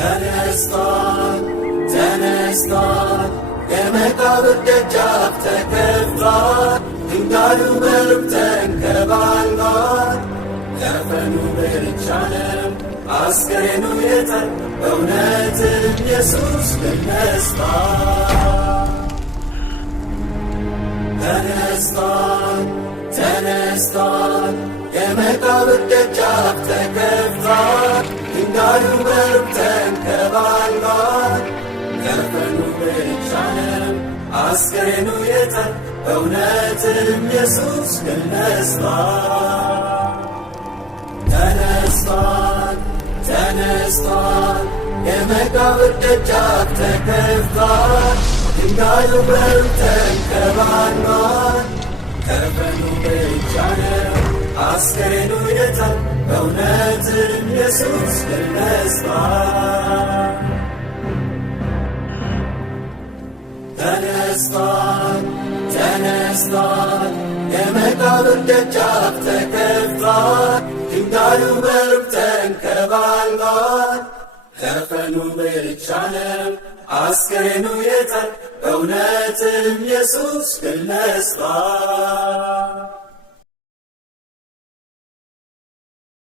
ተነስቷል ተነስቷል የመቃብር ደጃፍ ተከፍቷል ድንጋዩ በሩቅ ተንከባሏል ከፈኑ ብቻ ነው አስከሬኑ የጠር በእውነትም ኢየሱስ ተነስቷል ተነስቷል ተነስቷል የመቃብር ደጃፍ ተከፍቷል ድንጋዩ በሩቅ ተንከባሏል ከፈኑ ብቻ ነው አስከሬኑ የጠር በእውነትም ኢየሱስ ተነስቷል ተነስቷል ተነስቷል የመቃብር ደጃፍ ተከፍቷል ድንጋዩ በሩቅ ተንከባሏል ከፈኑ ብቻ ነው አስከሬኑ የጠር በእውነትም ኢየሱስ ተነስቷል ተነስቷል ተነስቷል የመቃብር ደጃፍ ተከፍቷል ድንጋዩ በሩቅ ተንከባሏል ከፈኑ ብቻ ነው አስከሬኑ የጠር በእውነትም ኢየሱስ ተነስቷል